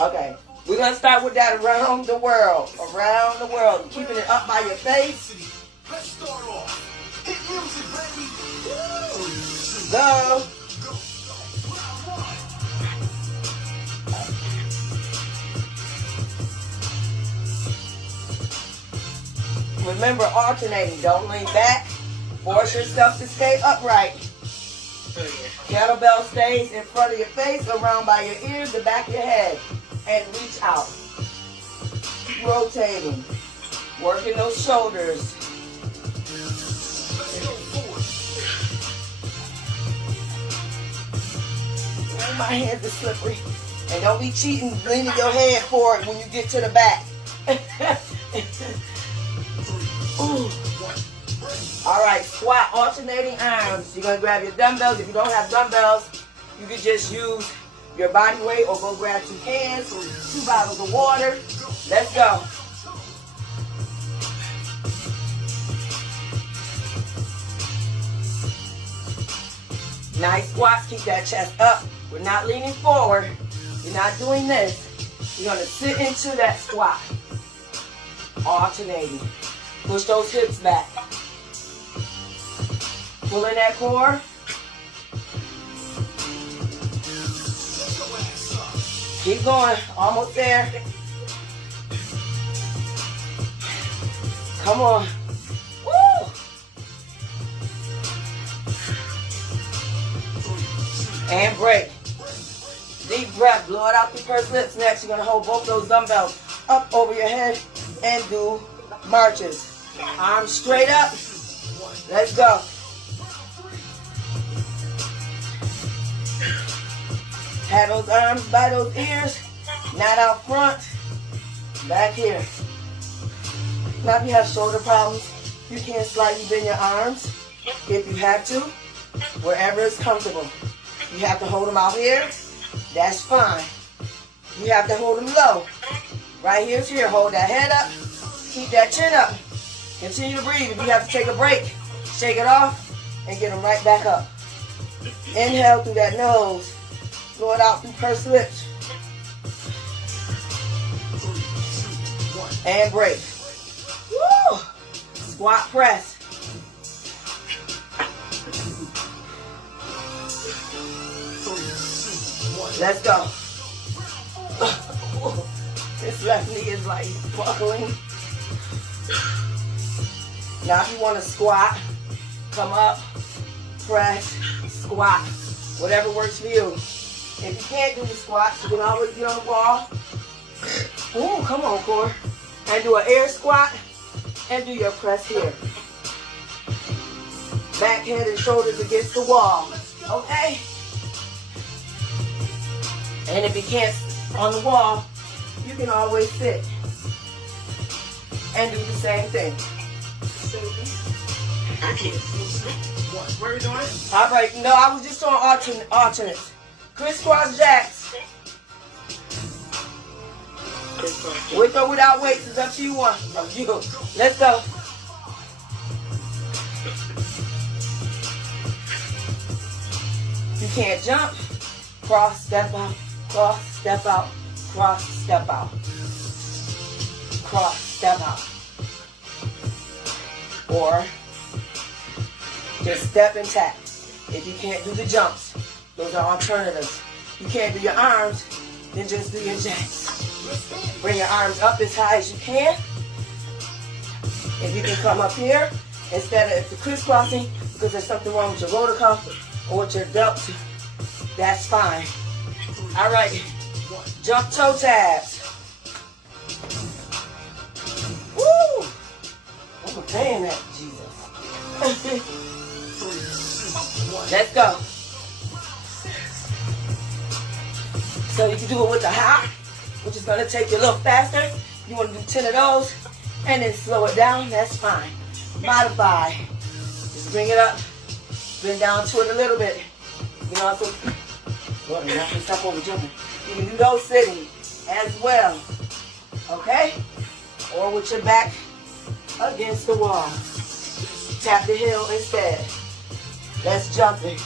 Okay. We're going to start with that around the world. Around the world. Keeping it up by your face. Let's start off. Hit music, baby. Go. Remember, alternating. Don't lean back. Force yourself to stay upright. Kettlebell stays in front of your face, around by your ears, the back of your head. And reach out. Rotating. Working those shoulders. Oh, my hands are slippery. And don't be cheating, leaning your head forward when you get to the back. All right, squat, alternating arms. You're going to grab your dumbbells. If you don't have dumbbells, you can just use your body weight or go grab 2 cans or 2 bottles of water. Let's go. Nice squats. Keep that chest up. We're not leaning forward. You're not doing this. You're going to sit into that squat. Alternating. Push those hips back. Pull in that core. Keep going. Almost there. Come on. Woo! And break. Deep breath. Blow it out through pursed lips. Next, you're going to hold both those dumbbells up over your head and do marches. Arms straight up. Let's go. Have those arms by those ears, not out front, back here. Now if you have shoulder problems, you can slightly bend your arms if you have to, wherever it's comfortable. You have to hold them out here, that's fine. You have to hold them low. Right here's here, hold that head up, keep that chin up. Continue to breathe. If you have to take a break, shake it off and get them right back up. Inhale through that nose. Blow it out through pursed lips. And break. Woo! Squat press. Let's go. This left knee is like buckling. Now if you want to squat, come up, press, squat. Whatever works for you. If you can't do the squats, you can always get on the wall. Ooh, come on, core. And do an air squat and do your press here. Back, head, and shoulders against the wall. Okay? And if you can't on the wall, you can always sit and do the same thing. I can't see. What? Where are we doing? All right, no, I was just on alternates. Crisscross jacks. With or without weights, it's up to you one. You. Let's go. You can't jump. Cross, step out. Cross, step out. Cross, step out. Cross, step out. Or just step and tap. If you can't do the jumps, those are alternatives. You can't do your arms, then just do your jacks. Bring your arms up as high as you can. If you can come up here, instead of if you're crisscrossing, because there's something wrong with your rotor cuff or with your delts, that's fine. All right, jump toe tabs. Woo! I'm paying that, Jesus. Let's go. So you can do it with the hop, which is going to take you a little faster. You want to do 10 of those and then slow it down, that's fine. Modify. Just bring it up, bend down to it a little bit. You know what I'm saying? Well, you're not going to stop over jumping. You can do those sitting as well. Okay? Or with your back against the wall. Tap the heel instead. Let's jump it.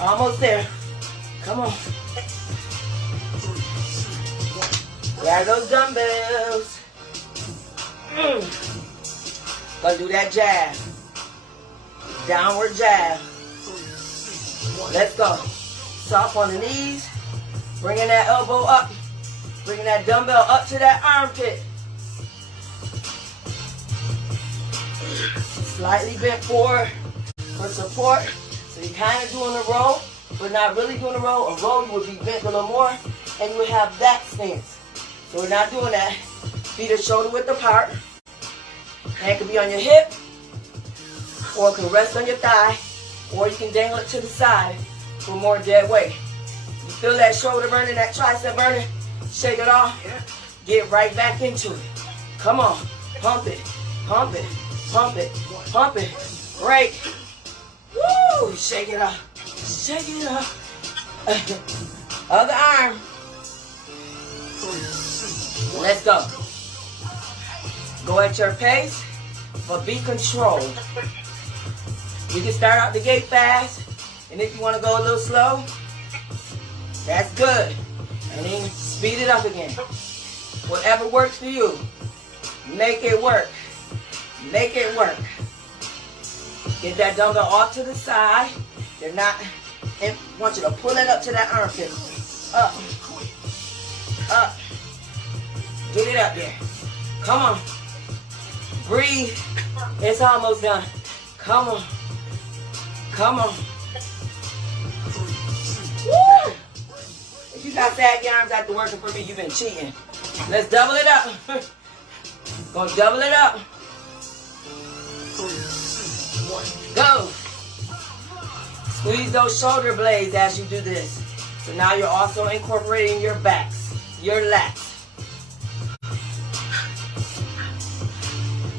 Almost there. Come on. Grab those dumbbells. Gonna do that jab. Downward jab. Let's go. Soft on the knees. Bringing that elbow up. Bringing that dumbbell up to that armpit. Slightly bent forward for support. So you're kind of doing a roll, but not really doing a roll. A roll, you would be bent a little more, and you would have that stance. So we're not doing that. Feet are shoulder width apart. Hand can be on your hip, or it can rest on your thigh, or you can dangle it to the side for more dead weight. You feel that shoulder burning, that tricep burning? Shake it off. Get right back into it. Come on. Pump it. Pump it. Pump it. Pump it. Break. Woo! Shake it up. Shake it up. Other arm. Let's go. Go at your pace, but be controlled. You can start out the gate fast, and if you want to go a little slow, that's good. And then speed it up again. Whatever works for you, make it work. Make it work. Get that dumbbell off to the side. They're not, I want you to pull it up to that armpit. Up. Up. Get it up there. Come on. Breathe. It's almost done. Come on. Come on. Woo! If you got saggy arms after working for me, you've been cheating. Let's double it up. Gonna double it up. Go. Squeeze those shoulder blades as you do this. So now you're also incorporating your backs, your lats.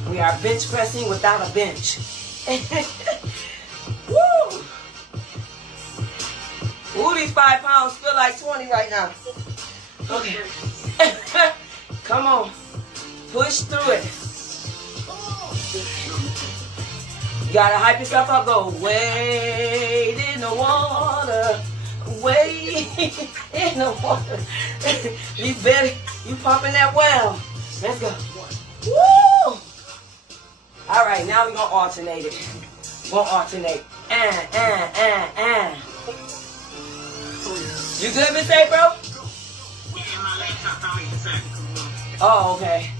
We are bench pressing without a bench. Woo! Ooh, these 5 pounds feel like 20 right now. Okay. Come on. Push through it. You gotta hype yourself up. Go wade in the water. Wade in the water. You better, you pumping that well. Let's go. Woo! All right, now we're gonna alternate it. We're gonna alternate. You good, Miss April? Oh, okay.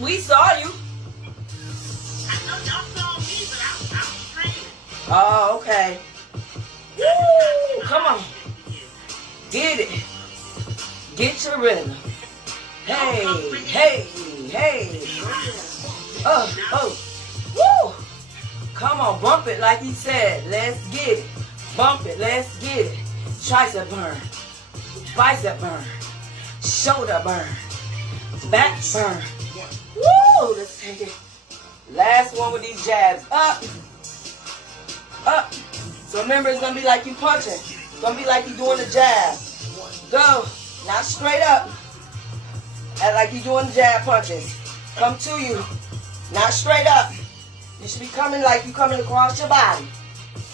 We saw you. Oh, okay. Woo! Come on. Get it. Get your rhythm. Hey, hey, hey. Oh. Woo! Come on, bump it like he said. Let's get it. Bump it, let's get it. Tricep burn. Bicep burn. Shoulder burn. Back burn. Woo! Let's take it. Last one with these jabs. Up. Up. So remember, it's going to be like you punching. It's going to be like you doing the jab. Go. Not straight up. Act like you're doing the jab punches. Come to you. Not straight up. You should be coming like you coming across your body.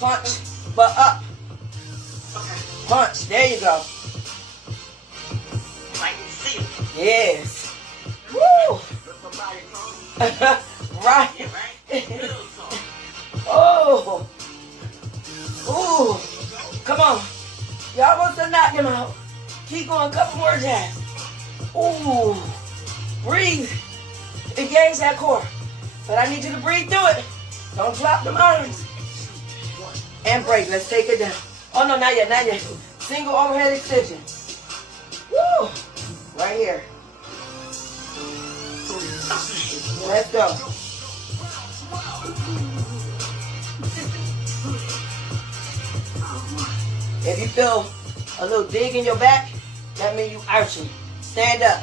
Punch, but up. Punch. There you go. Yes. Woo! Right. Oh. Ooh. Come on. Y'all want to knock him out. Keep going. Couple more jabs. Ooh. Breathe. Engage that core. But I need you to breathe through it. Don't drop them arms. And break. Let's take it down. Oh, no, not yet, not yet. Single overhead extension. Woo! Right here. Let's go. If you feel a little dig in your back, that means you arching. Stand up.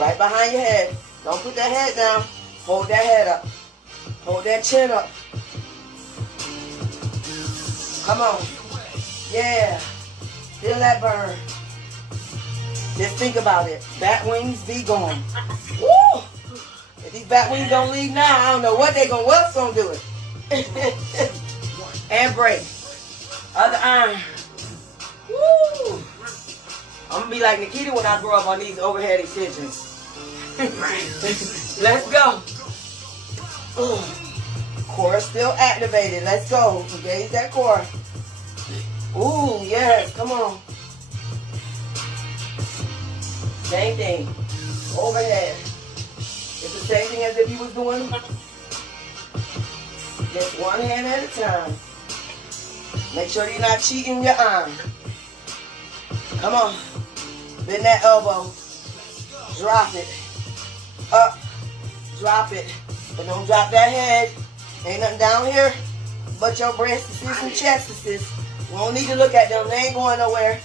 Right behind your head. Don't put that head down. Hold that head up. Hold that chin up. Come on. Yeah. Feel that burn. Just think about it. Bat wings be gone. Woo! If these bat wings don't leave now, I don't know what's gonna do it. And break. Other arm. Woo! I'm gonna be like Nikita when I grow up on these overhead extensions. Let's go. Ooh. Core still activated. Let's go. Engage that core. Ooh, yes. Come on. Same thing. Overhead. It's the same thing as if you was doing just one hand at a time. Make sure you're not cheating your arm. Come on. Bend that elbow. Drop it. Up. Drop it. But don't drop that head. Ain't nothing down here but your breasts and chests. We don't need to look at them. They ain't going nowhere.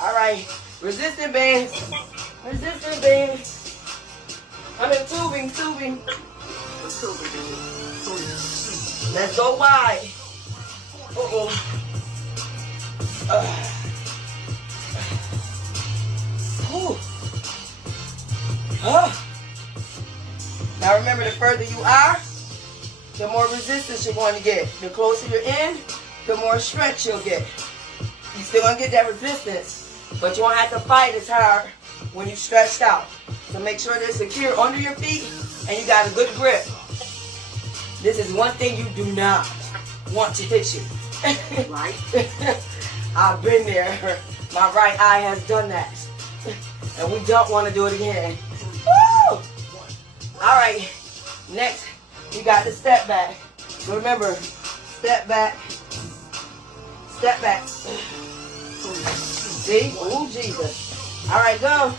All right. Resistant bands. Resistant bands. I mean tubing. Let's go wide. Now remember, the further you are, the more resistance you're going to get. The closer you're in, the more stretch you'll get. You're still going to get that resistance, but you won't have to fight as hard when you're stretched out. So make sure they're secure under your feet and you got a good grip. This is one thing you do not want to hit you. Right? I've been there. My right eye has done that. And we don't want to do it again. Woo! All right. Next, we got the step back. So remember, step back. Step back. See? Ooh, Jesus. All right, go.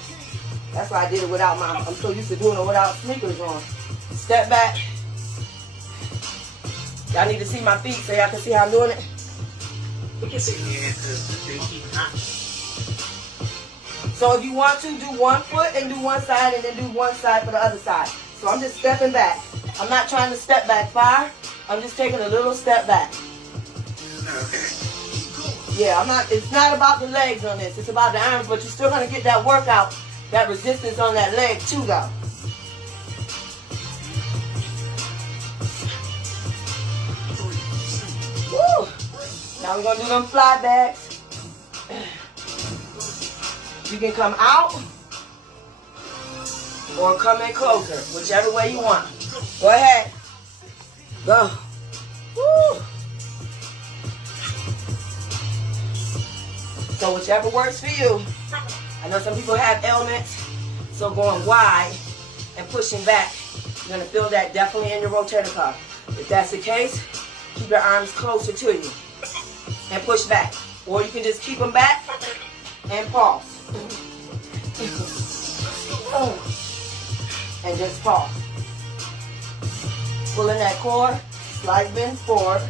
That's why I did it without I'm so used to doing it without sneakers on. Step back. Y'all need to see my feet so y'all can see how I'm doing it. We can see the because they keep not. So if you want to, do one foot and do one side and then do one side for the other side. So I'm just stepping back. I'm not trying to step back far. I'm just taking a little step back. Okay. Yeah, it's not about the legs on this. It's about the arms, but you're still going to get that workout, that resistance on that leg too, though. Woo! Now we're going to do them fly backs. You can come out or come in closer, whichever way you want. Go ahead. Go. Woo! So whichever works for you. I know some people have ailments, so going wide and pushing back, you're going to feel that definitely in your rotator cuff. If that's the case, keep your arms closer to you and push back. Or you can just keep them back and pause. And just pause. Pulling that core, slight bend forward.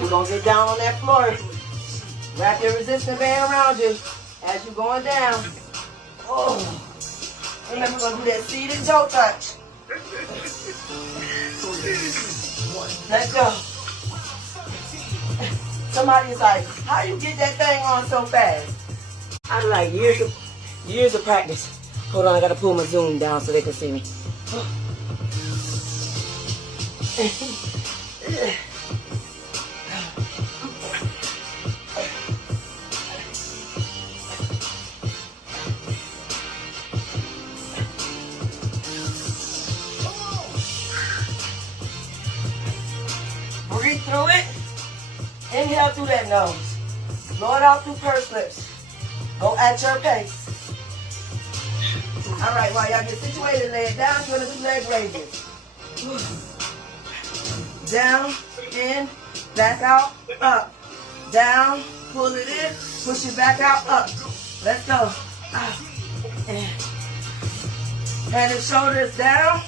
We're going to get down on that floor. Wrap your resistance band around you as you're going down. Oh. Remember, we're going to do that seated toe touch. Let's go. Somebody is like, how you get that thing on so fast? I'm like, years of practice. Hold on, I got to pull my zoom down so they can see me. Breathe through it. Inhale through that nose. Blow it out through pursed lips. Go at your pace. All right, while y'all get situated, lay it down. You're going to do leg raises. Down, in, back out, up. Down, pull it in, push it back out, up. Let's go. Out, in. Hand and shoulders down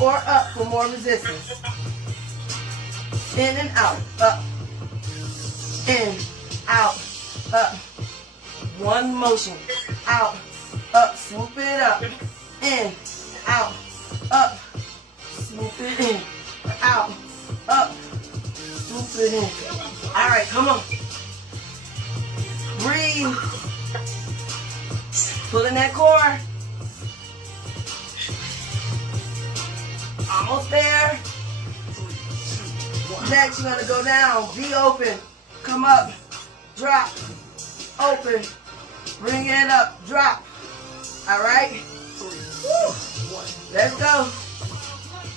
or up for more resistance. In and out, up. In, out, up. One motion. Out, up, swoop it up. In, out, up. Swoop it in. Out, up. Swoop Sit in. All right, come on. Breathe. Pull in that core. Almost there. Next, you're going to go down. Be open. Come up. Drop. Open. Bring it up. Drop. All right? Woo. Let's go.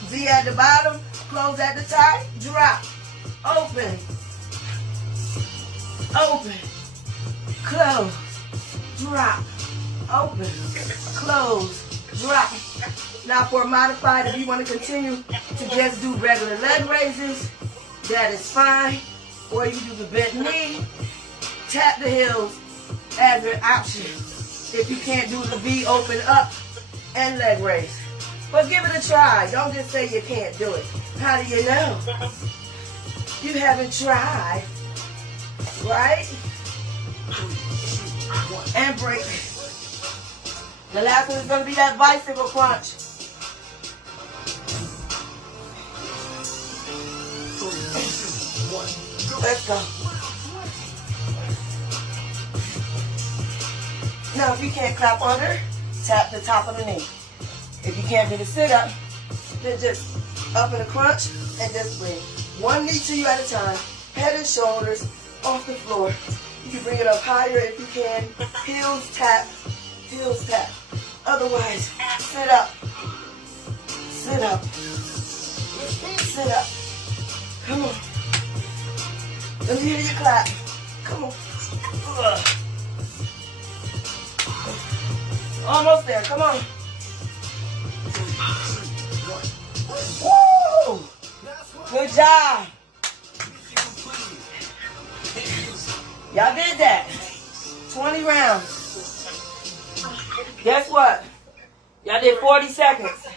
Z at the bottom. Close at the top. Drop. Open. Open. Close. Drop. Open. Close. Drop. Now for a modified, if you want to continue to just do regular leg raises, that is fine. Or you can do the bent knee, tap the heels as an option. If you can't do the V, open up and leg raise. But give it a try. Don't just say you can't do it. How do you know? You haven't tried, right? And break. The last one is going to be that bicycle crunch. Let's go. Now, if you can't clap under, tap the top of the knee. If you can't do the sit-up, then just up in a crunch and just breathe. One knee to you at a time. Head and shoulders off the floor. You can bring it up higher if you can. Heels tap. Heels tap. Otherwise, sit up. Sit up. Sit up. Come on. Let me hear you clap. Come on. Almost there. Come on. Woo! Good job. Y'all did that. 20 rounds. Guess what? Y'all did 40 seconds.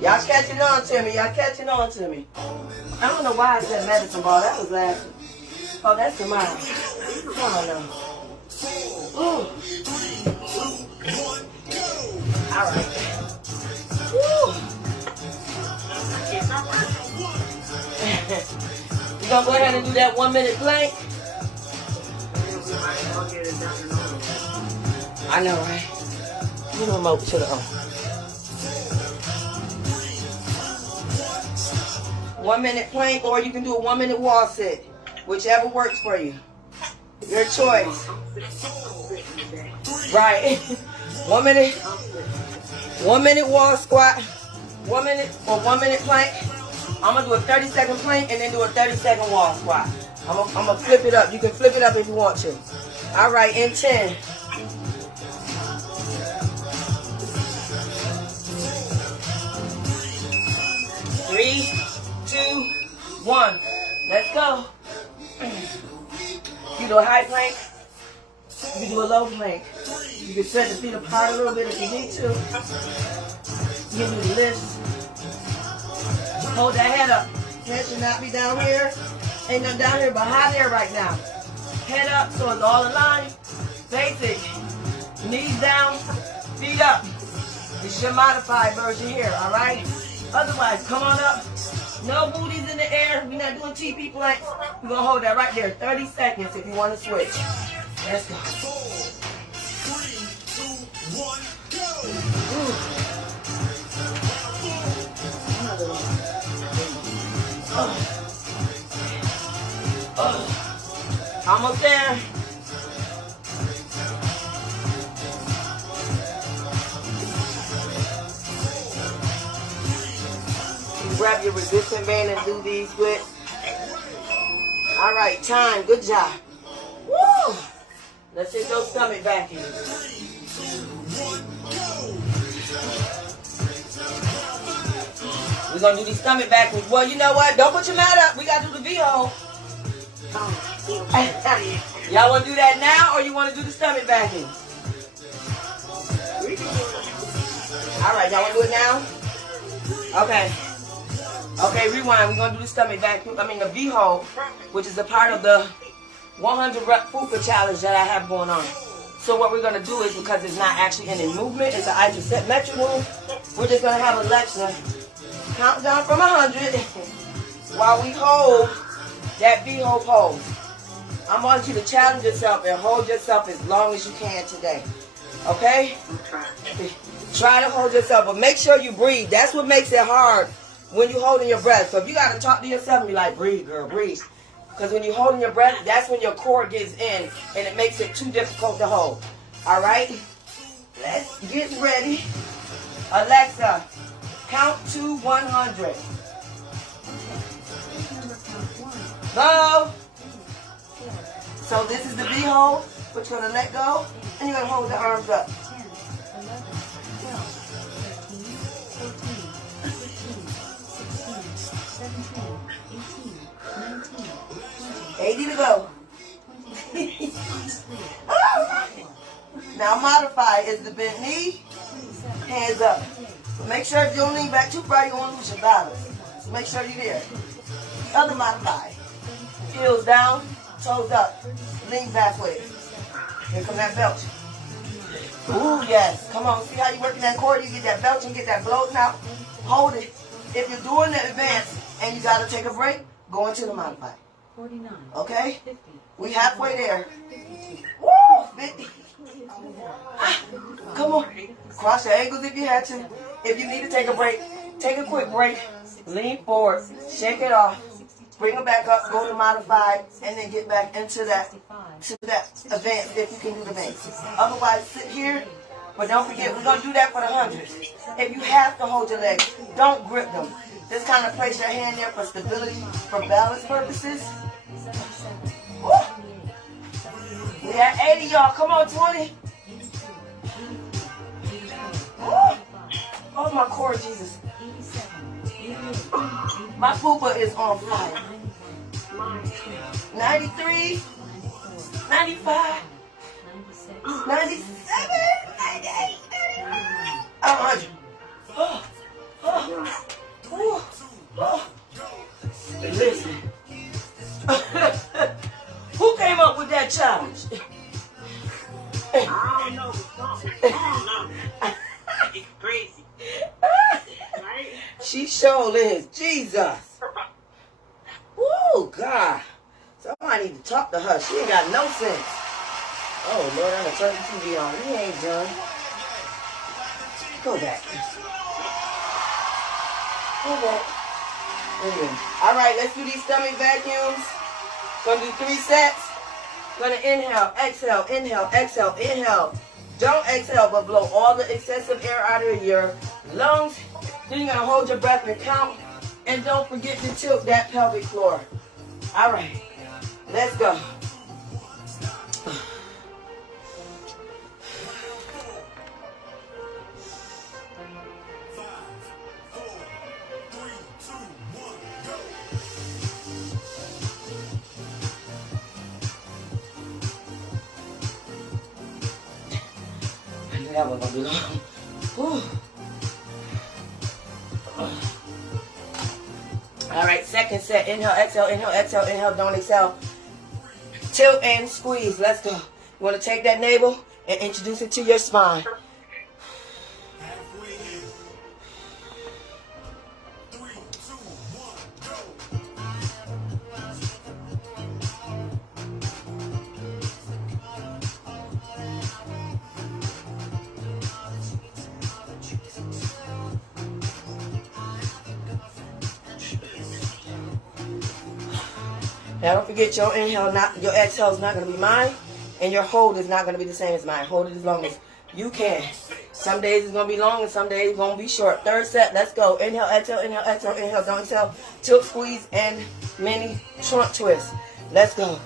Y'all catching on to me. Y'all catching on to me. I don't know why I said medicine ball. That was last. Oh, that's tomorrow. Come on now. Ooh. All right. Woo. We're going to go ahead and do that 1 minute plank. I know, right? You know, I'm over to the 1 minute plank, or you can do a 1 minute wall sit. Whichever works for you. Your choice. Right. 1 minute. 1 minute wall squat. 1 minute or 1 minute plank. I'm going to do a 30-second plank and then do a 30-second wall squat. I'm going to flip it up. You can flip it up if you want to. All right, in 10. 3, 2, 1. Let's go. You do a high plank. You can do a low plank. You can set the feet apart a little bit if you need to. You can do the lifts. Hold that head up. Head should not be down here. Ain't nothing down here but hot air right now. Head up so it's all aligned. Basic. Knees down, feet up. It's your modified version here, all right? Otherwise, come on up. No booties in the air. We're not doing TP planks. We're going to hold that right there. 30 seconds if you want to switch. Let's go. 4, 3, 2, 1, go. Almost there. Grab your resistance band and do these with. All right, time. Good job. Woo! Let's hit those stomach back in. We're going to do these stomach backwards. Well, you know what? Don't put your mat up. We got to do the V-hole. Y'all want to do that now or you want to do the stomach backing? All right, y'all want to do it now? Okay. Okay, rewind. We're going to do the stomach back. The V-hole, which is a part of the 100 rep Fuka challenge that I have going on. So what we're going to do is, because it's not actually any movement, it's an isometric move, we're just going to have Alexa count down from 100 while we hold that V-hold pose. I want you to challenge yourself and hold yourself as long as you can today. Okay? Try to hold yourself, but make sure you breathe. That's what makes it hard when you're holding your breath. So if you got to talk to yourself and be like, breathe, girl, breathe. Because when you're holding your breath, that's when your core gets in and it makes it too difficult to hold. All right? Let's get ready. Alexa, count to 100. Go. So this is the V hold, which you're going to let go, and you're going to hold the arms up. 80 to go. Now modify is the bent knee, hands up. But make sure if you don't lean back too far, you won't lose your balance. So make sure you're there. Other modify. Heels down, toes up. Lean back with it. Here comes that belch. Ooh, yes. Come on, see how you working that core? You get that belch and get that bloating out. Hold it. If you're doing the advance and you got to take a break, go into the modify. 49. Okay? 50. We halfway there. 52. Woo! 50. Come on. Cross your ankles if you had to. If you need to take a break, take a quick break. Lean forward. Shake it off. Bring it back up. Go to modified. And then get back into that advance if you can do the advance. Otherwise, sit here. But don't forget, we're going to do that for the hundreds. If you have to hold your legs, don't grip them. Just kind of place your hand there for stability, for balance purposes. Woo. We at 80, y'all. Come on, 20. Woo. Oh, my core, Jesus. My fupa is on fire. 93, 95, 97, 98, 100. Oh, oh, oh, oh. Listen. Who came up with that challenge? I don't know. I don't know. It's crazy. Right? She sure is. Jesus. Oh, God. Somebody need to talk to her. She ain't got no sense. Oh, Lord, I'm going to turn the TV on. We ain't done. Go back. Go back. All right, let's do these stomach vacuums. Gonna do 3 sets. Gonna inhale, exhale, inhale, exhale, inhale. Don't exhale, but blow all the excessive air out of your lungs. Then you're gonna hold your breath and count. And don't forget to tilt that pelvic floor. All right, let's go. That was gonna be long. Whew. All right, second set. Inhale, exhale, inhale, exhale, inhale, don't exhale. Tilt and squeeze. Let's go. You want to take that navel and introduce it to your spine. Now don't forget your inhale, your exhale is not going to be mine, and your hold is not going to be the same as mine. Hold it as long as you can. Some days it's going to be long and some days it's going to be short. Third set, let's go. Inhale, exhale, inhale, don't exhale. Tilt, squeeze, and mini trunk twist. Let's go.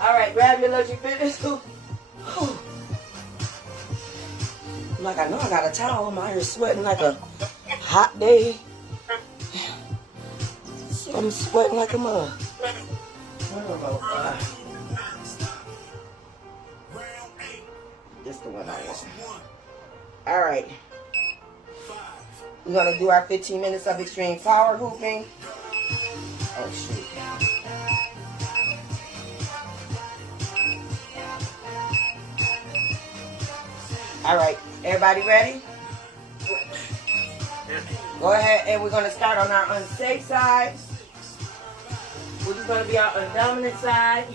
All right, grab your luxury fitness. Like, I know I got a towel. I'm out here sweating like a hot day. I'm sweating like a mug. This is the one I want. All right. We're going to do our 15 minutes of extreme power hooping. Oh, shoot. All right. Everybody ready? Go ahead, and we're going to start on our unsafe side. Which is going to be our undominant side.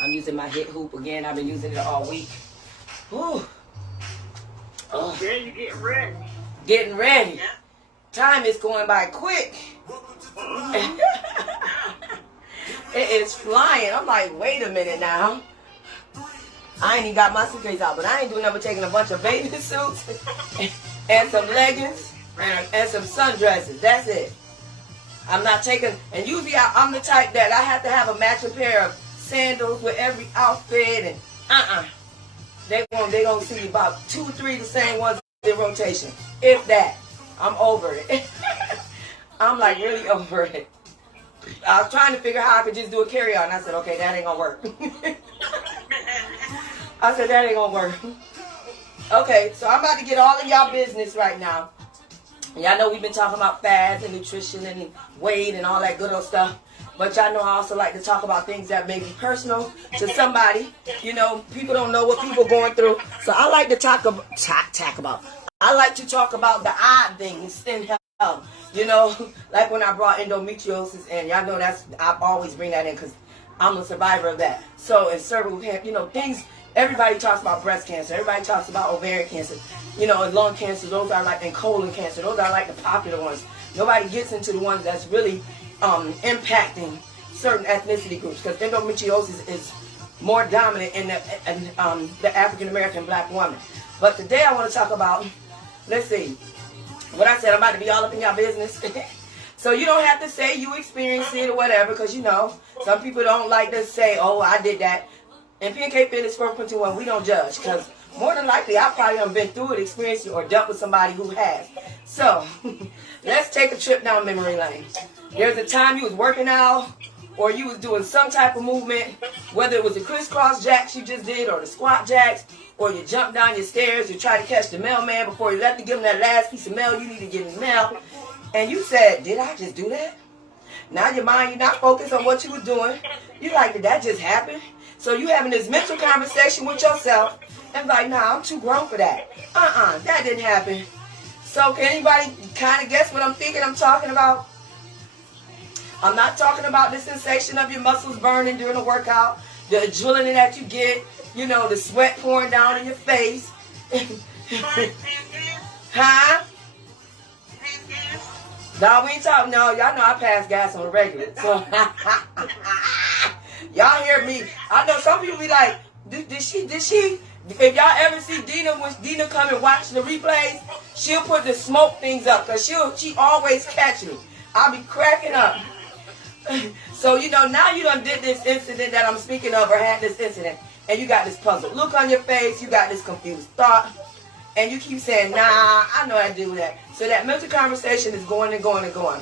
I'm using my HIIT hoop again. I've been using it all week. Whew. Yeah, you getting ready. Getting ready. Yeah. Time is going by quick. It is flying. I'm like, wait a minute now. I ain't even got my suitcase out, but I ain't doing nothing but taking a bunch of bathing suits and some leggings and some sundresses. That's it. I'm not taking, and usually I'm the type that I have to have a matching pair of sandals with every outfit, and they gonna see about 2 or 3 the same ones in rotation, if that. I'm over it. I'm like really over it. I was trying to figure out how I could just do a carry-on, and I said, okay, that ain't gonna work. I said, that ain't gonna work. Okay, so I'm about to get all of y'all business right now. Y'all know we've been talking about fads and nutrition and weight and all that good old stuff. But y'all know I also like to talk about things that may be personal to somebody. You know, people don't know what people are going through. So I like to talk about I like to talk about the odd things in health. You know, like when I brought endometriosis in. Y'all know I always bring that in because I'm a survivor of that. So in cervical cancer, you know, things, everybody talks about breast cancer. Everybody talks about ovarian cancer. You know, and lung cancer, those are like, and colon cancer. Those are like the popular ones. Nobody gets into the ones that's really impacting certain ethnicity groups, because endometriosis is more dominant in the African American black woman. But today I want to talk about, let's see, what I said, I'm about to be all up in your business. So you don't have to say you experienced it or whatever, because you know, some people don't like to say, oh, I did that. In PnK Fitness 4.21, we don't judge, because more than likely I probably haven't been through it, experienced it, or dealt with somebody who has. So let's take a trip down memory lane. There's a time you was working out, or you was doing some type of movement, whether it was the crisscross jacks you just did, or the squat jacks, or you jumped down your stairs, you tried to catch the mailman before you left to give him that last piece of mail you need to get in the mail, and you said, did I just do that? Now your mind, you're not focused on what you were doing. You like, did that just happen? So you having this mental conversation with yourself, and like, nah, I'm too grown for that. That didn't happen. So can anybody kind of guess what I'm thinking I'm talking about? I'm not talking about the sensation of your muscles burning during a workout, the adrenaline that you get, you know, the sweat pouring down in your face. Huh? No, we ain't talking. No, y'all know I pass gas on the regular. So y'all hear me. I know some people be like, did she? If y'all ever see Dina, when Dina come and watch the replays, she'll put the smoke things up, because she always catch me. I'll be cracking up. So, you know, now you done did this incident that I'm speaking of, or had this incident, and you got this puzzled look on your face, you got this confused thought, and you keep saying, nah, I know I do that. So that mental conversation is going and going and going.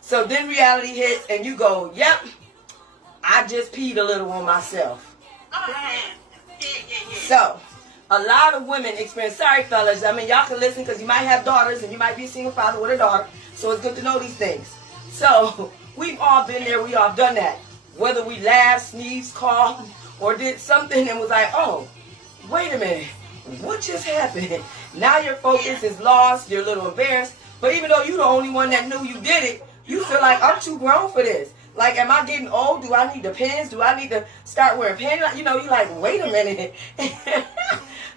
So then reality hits, and you go, yep, I just peed a little on myself. So, a lot of women experience, sorry fellas, I mean, y'all can listen because you might have daughters, and you might be a single father with a daughter, so it's good to know these things. So, we've all been there, we all done that. Whether we laughed, sneezed, coughed, or did something and was like, oh, wait a minute, what just happened? Now your focus is lost, you're a little embarrassed, but even though you're the only one that knew you did it, you feel like, I'm too grown for this. Like, am I getting old? Do I need the pins? Do I need to start wearing pins? You know, you're like, wait a minute.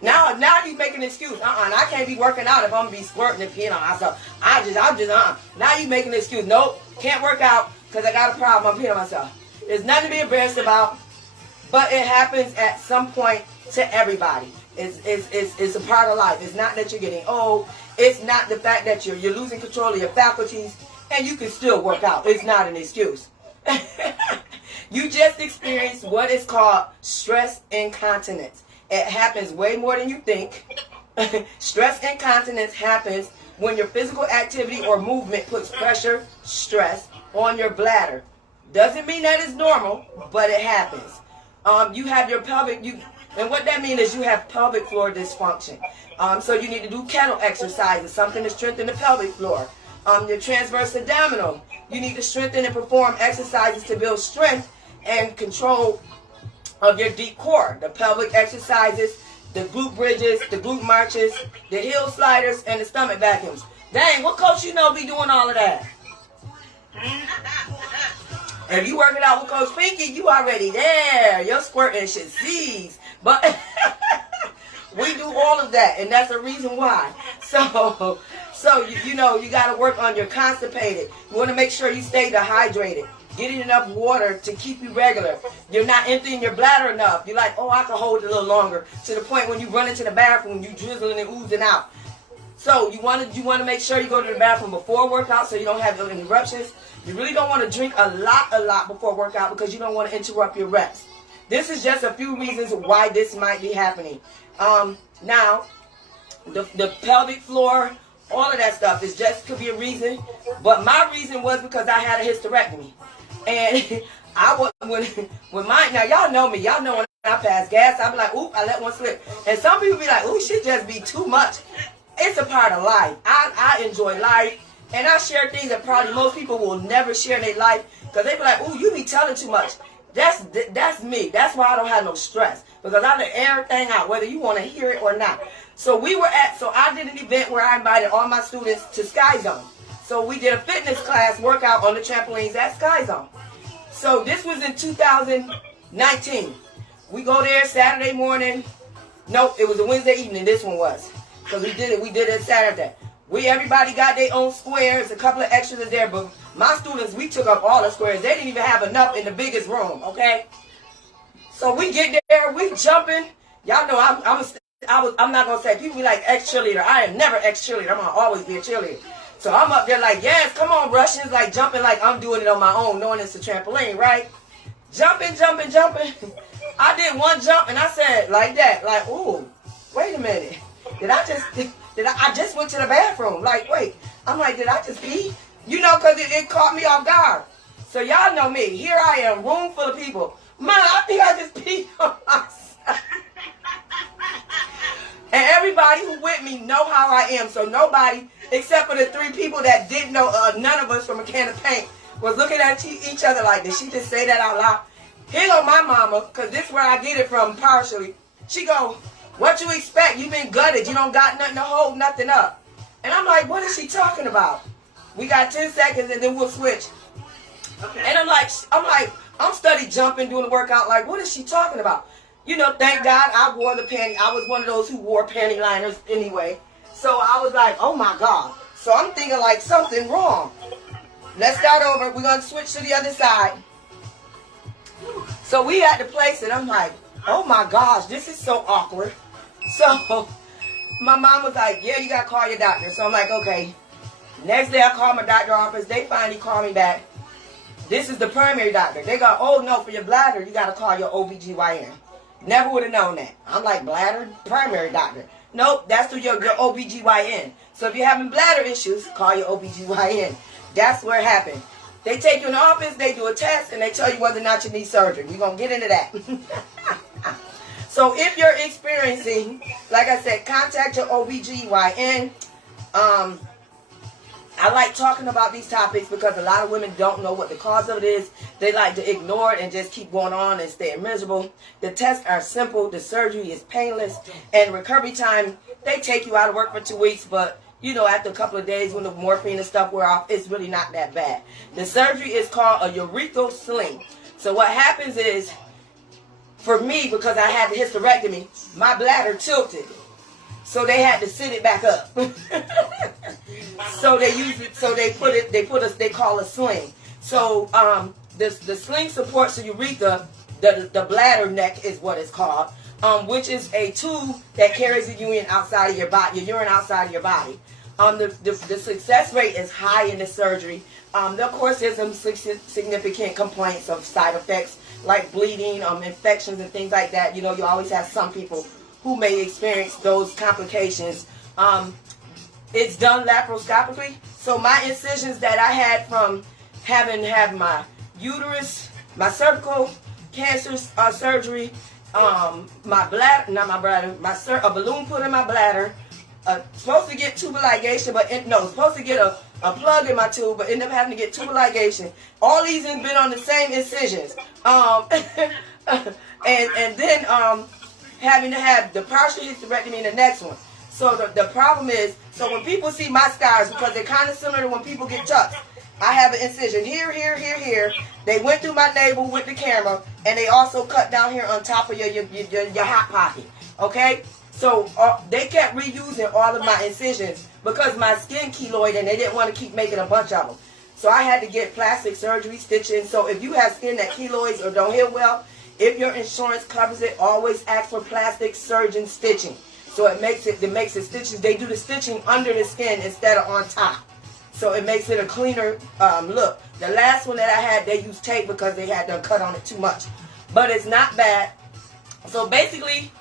Now you make an excuse. I can't be working out if I'm going to be squirting and peeing on myself. Now you making an excuse. Nope, can't work out because I got a problem. I'm peeing on myself. There's nothing to be embarrassed about, but it happens at some point to everybody. It's a part of life. It's not that you're getting old. It's not the fact that you're losing control of your faculties and you can still work out. It's not an excuse. You just experienced what is called stress incontinence. It happens way more than you think. Stress incontinence happens when your physical activity or movement puts pressure, stress on your bladder. Doesn't mean that it's normal, but it happens. You have your pelvic, and what that means is you have pelvic floor dysfunction. So you need to do kettle exercises, something to strengthen the pelvic floor. Your transverse abdominal, you need to strengthen and perform exercises to build strength and control of your deep core. The pelvic exercises, the glute bridges, the glute marches, the heel sliders, and the stomach vacuums. Dang, what coach you know be doing all of that? If you working out with Coach Pinky, you already there. Your squirting should cease. But we do all of that, and that's the reason why. So you know, you got to work on your constipated. You want to make sure you stay dehydrated. Getting enough water to keep you regular. You're not emptying your bladder enough. You're like, oh, I can hold it a little longer. To the point when you run into the bathroom, you drizzling and oozing out. So you want to make sure you go to the bathroom before workout so you don't have interruptions. You really don't want to drink a lot before workout because you don't want to interrupt your reps. This is just a few reasons why this might be happening. Now, the pelvic floor, all of that stuff is just could be a reason. But my reason was because I had a hysterectomy. And I was when mine, now y'all know me, y'all know when I pass gas, I be like, oop, I let one slip. And some people be like, ooh, shit just be too much. It's a part of life. I enjoy life. And I share things that probably most people will never share in their life. Because they be like, ooh, you be telling too much. That's me. That's why I don't have no stress. Because I let everything out, whether you want to hear it or not. So I did an event where I invited all my students to Sky Zone. So we did a fitness class workout on the trampolines at Sky Zone. So this was in 2019. We go there Saturday morning. No, it was a Wednesday evening. This one was. Because we did it Saturday. Everybody got their own squares, a couple of extras in there, but my students, we took up all the squares. They didn't even have enough in the biggest room, okay? So we get there, we jumping. Y'all know I'm not gonna say, people be like ex-cheerleader. I am never ex-cheerleader. I'm gonna always be a cheerleader. So I'm up there like, yes, come on, Russians, like jumping like I'm doing it on my own, knowing it's a trampoline, right? Jumping. I did one jump and I said like that, like, ooh, wait a minute. I just went to the bathroom. Like, wait. I'm like, did I just pee? You know, because it caught me off guard. So y'all know me. Here I am, room full of people. Man, I think I just peed on myself. And everybody who with me know how I am. So nobody, except for the 3 people that didn't know, none of us from a can of paint, was looking at each other like, did she just say that out loud? Here go my mama, because this is where I get it from partially. She go, what you expect? You been gutted. You don't got nothing to hold nothing up. And I'm like, what is she talking about? We got 10 seconds and then we'll switch. Okay. And I'm study jumping, doing the workout. Like, what is she talking about? You know, thank God I wore the panty. I was one of those who wore panty liners anyway. So I was like, oh my God. So I'm thinking like something wrong. Let's start over. We're going to switch to the other side. So we at the place and I'm like, oh my gosh, this is so awkward. So my mom was like, yeah, you got to call your doctor. So I'm like, okay. Next day I called my doctor's office. They finally called me back. This is the primary doctor. They go, oh no, for your bladder, you got to call your OBGYN. Never would have known that. I'm like, bladder, primary doctor. Nope, that's through your OBGYN. So if you're having bladder issues, call your OBGYN. That's where it happened. They take you in the office, they do a test, and they tell you whether or not you need surgery. We're going to get into that. So if you're experiencing, like I said, contact your OBGYN. I like talking about these topics because a lot of women don't know what the cause of it is. They like to ignore it and just keep going on and stay miserable. The tests are simple. The surgery is painless. And recovery time, they take you out of work for 2 weeks, but you know, after a couple of days when the morphine and stuff wear off, it's really not that bad. The surgery is called a urethral sling. So what happens is, for me, because I had the hysterectomy, my bladder tilted. So they had to sit it back up. So they use it, so they call a sling. So the sling supports the urethra, the bladder neck is what it's called, which is a tube that carries the urine outside of your body, your urine outside of your body. The success rate is high in the surgery. Of course, there's some significant complaints of side effects. like bleeding, infections and things like that. You know, you always have some people who may experience those complications. It's done laparoscopically. So my incisions that I had from having had my uterus, my cervical cancer surgery, my bladder, not my bladder, a balloon put in my bladder, supposed to get tubal ligation, but supposed to get a plug in my tube, but ended up having to get tubal ligation. All these have been on the same incisions. And then having to have the partial hysterectomy in the next one. So the problem is, so when people see my scars, because they're kind of similar to when people get tucks, I have an incision here, here, here, here. They went through my navel with the camera, and they also cut down here on top of your hot pocket. Okay? So they kept reusing all of my incisions because my skin keloid, and they didn't want to keep making a bunch of them. So I had to get plastic surgery, stitching. So if you have skin that keloids or don't heal well, if your insurance covers it, always ask for plastic surgeon stitching. So it makes the stitches, they do the stitching under the skin instead of on top. So it makes it a cleaner look. The last one that I had, they used tape because they had to cut on it too much. But it's not bad. So basically,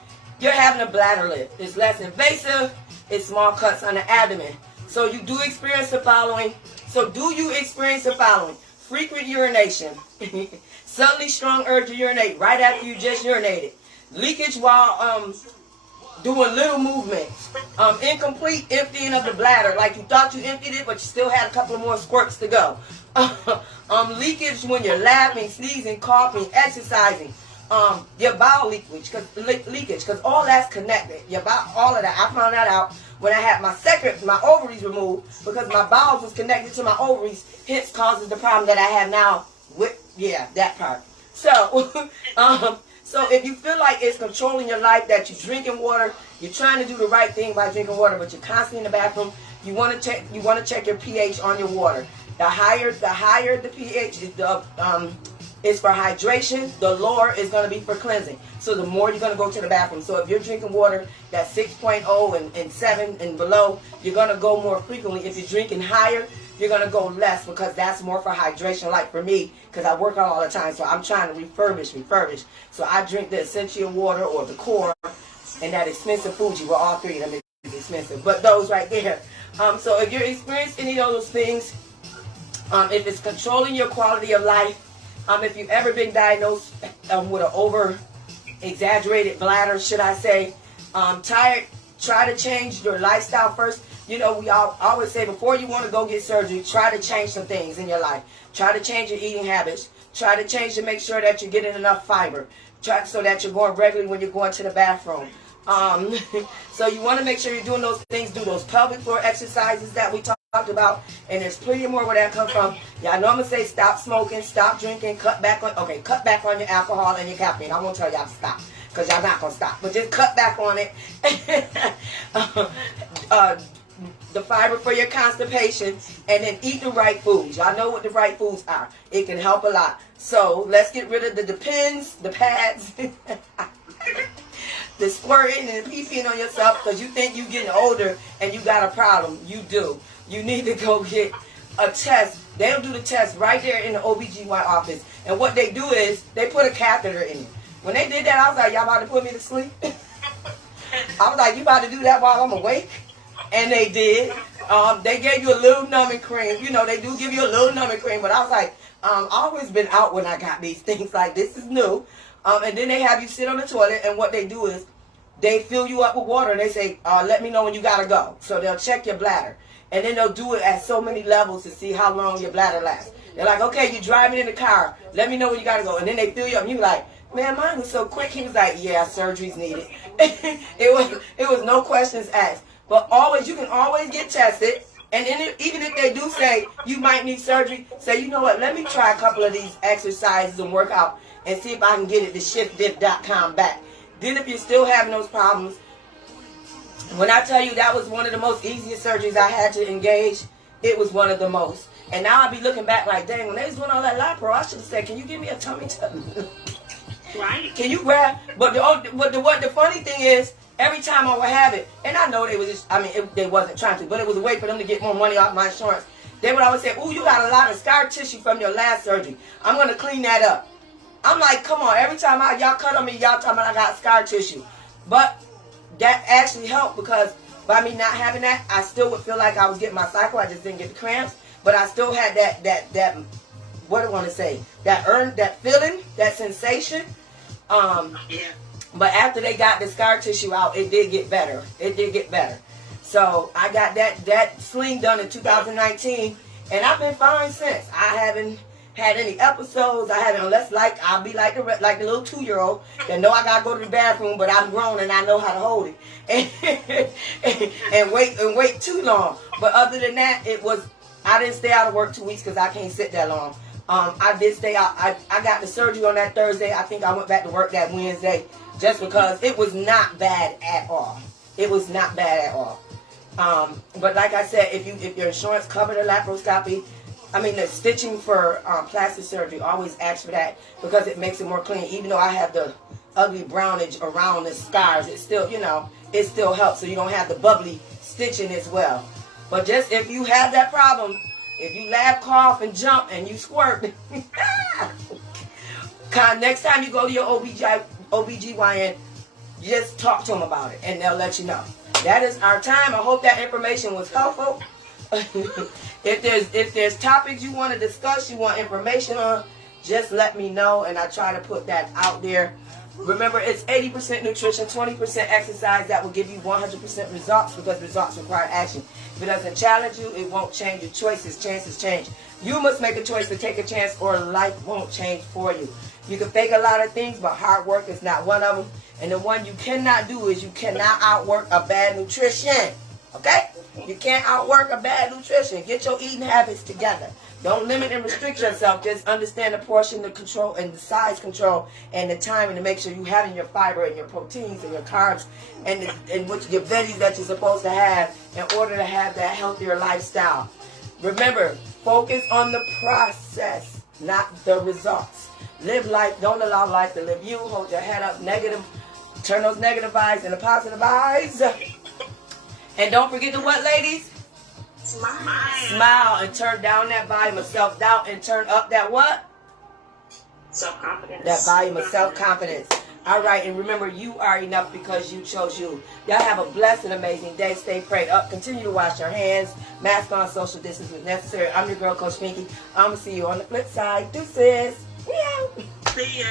you're having a bladder lift. It's less invasive. It's small cuts on the abdomen. So you do experience the following. So do you experience the following? Frequent urination. Suddenly strong urge to urinate right after you just urinated. Leakage while doing little movements. Incomplete emptying of the bladder. Like you thought you emptied it, but you still had a couple of more squirts to go. Leakage when you're laughing, sneezing, coughing, exercising. Your bowel leakage, because all that's connected. Your bowel, all of that. I found that out when I had my ovaries removed, because my bowels was connected to my ovaries, hence causes the problem that I have now with, that part. So, so if you feel like it's controlling your life, that you're drinking water, you're trying to do the right thing by drinking water, but you're constantly in the bathroom, you want to check your pH on your water. The higher the pH is for hydration, the lower is going to be for cleansing. So the more you're going to go to the bathroom. So if you're drinking water that's 6.0 and 7 and below, you're going to go more frequently. If you're drinking higher, you're going to go less, because that's more for hydration. Like for me, because I work out all the time, so I'm trying to refurbish. So I drink the essential water or the core and that expensive Fuji. Well, all three of them is expensive, but those right there. So if you're experiencing any of those things, if it's controlling your quality of life, if you've ever been diagnosed with an over-exaggerated bladder, should I say, try to change your lifestyle first. You know, we always say before you want to go get surgery, try to change some things in your life. Try to change your eating habits. Try to change to make sure that you're getting enough fiber. Try so that you're going regularly when you're going to the bathroom. So you want to make sure you're doing those things. Do those pelvic floor exercises that we talked about, and there's plenty more where that comes from. Yeah, I know I'm gonna say stop smoking, stop drinking, cut back on your alcohol and your caffeine. I won't tell y'all to stop, because y'all not gonna stop, but just cut back on it. The fiber for your constipation, and then eat the right foods. Y'all know what the right foods are. It can help a lot. So let's get rid of the pins, the pads, the squirting and the pee-peeing on yourself because you think you're getting older and you got a problem. You do. You need to go get a test. They'll do the test right there in the OBGYN office. And what they do is they put a catheter in you. When they did that, I was like, y'all about to put me to sleep? I was like, you about to do that while I'm awake? And they did. They gave you a little numbing cream. You know, they do give you a little numbing cream. But I was like, I've always been out when I got these things. Like, this is new. And then they have you sit on the toilet. And what they do is they fill you up with water. And they say, let me know when you got to go. So they'll check your bladder. And then they'll do it at so many levels to see how long your bladder lasts. They're like, okay, you're driving in the car. Let me know when you got to go. And then they fill you up. And you're like, man, mine was so quick. He was like, yeah, surgery's needed. It was no questions asked. But always, you can always get tested. And even if they do say you might need surgery, say, you know what, let me try a couple of these exercises and work out and see if I can get it to shiftdiff.com back. Then if you're still having those problems, when I tell you that was one of the most easiest surgeries I had to engage, it was one of the most. And now I'll be looking back like, dang, when they was doing all that lipro, I should have said, can you give me a tummy tuck? Right. Can you grab? But the funny thing is, every time I would have it, and I know they was just, they wasn't trying to, but it was a way for them to get more money off my insurance. They would always say, ooh, you got a lot of scar tissue from your last surgery. I'm going to clean that up. I'm like, come on, every time y'all cut on me, y'all talking about I got scar tissue. But that actually helped because by me not having that, I still would feel like I was getting my cycle. I just didn't get the cramps. But I still had that what do I want to say? That feeling, that sensation. But after they got the scar tissue out, it did get better. It did get better. So I got that sling done in 2019, and I've been fine since. I haven't had any episodes. I haven't, unless like I'll be like the little 2-year-old that know I gotta go to the bathroom, but I'm grown and I know how to hold it and wait too long. But other than that, I didn't stay out of work 2 weeks because I can't sit that long. I did stay out. I got the surgery on that Thursday. I think I went back to work that Wednesday just because it was not bad at all. It was not bad at all. But like I said, if your insurance covered a laparoscopy, the stitching for plastic surgery, always ask for that because it makes it more clean. Even though I have the ugly brownage around the scars, it still, it still helps so you don't have the bubbly stitching as well. But just if you have that problem, if you laugh, cough, and jump, and you squirt, next time you go to your OBGYN, just talk to them about it, and they'll let you know. That is our time. I hope that information was helpful. If there's topics you want to discuss, you want information on, just let me know, and I try to put that out there. Remember, it's 80% nutrition, 20% exercise that will give you 100% results because results require action. If it doesn't challenge you, it won't change your choices. Chances change. You must make a choice to take a chance or life won't change for you. You can fake a lot of things, but hard work is not one of them. And the one you cannot do is you cannot outwork a bad nutrition. Okay? You can't outwork a bad nutrition. Get your eating habits together. Don't limit and restrict yourself. Just understand the portion, the control, and the size control, and the timing to make sure you're having your fiber and your proteins and your carbs and your veggies that you're supposed to have in order to have that healthier lifestyle. Remember, focus on the process, not the results. Live life. Don't allow life to live you. Hold your head up. Negative. Turn those negative vibes into positive vibes. And don't forget to what, ladies? Smile and turn down that volume of self-doubt and turn up that what? Self-confidence. That volume of self-confidence. All right, and remember, you are enough because you chose you. Y'all have a blessed and amazing day. Stay prayed up. Continue to wash your hands. Mask on, social distance if necessary. I'm your girl, Coach Pinky. I'm going to see you on the flip side. Deuces. Meow. See ya.